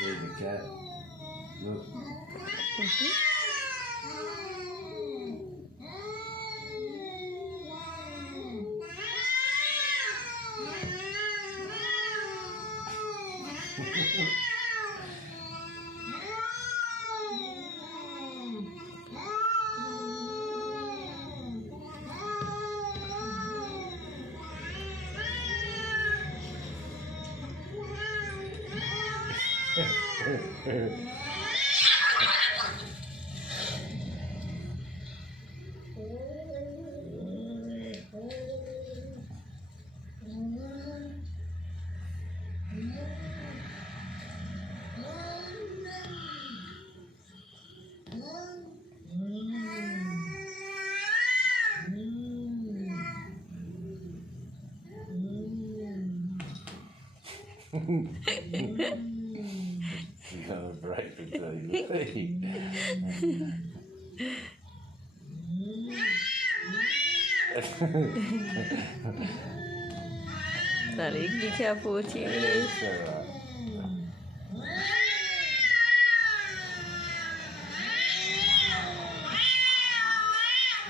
see the cat. Look. She's gonna break until you leave. Daddy, be careful with TV. It's alright.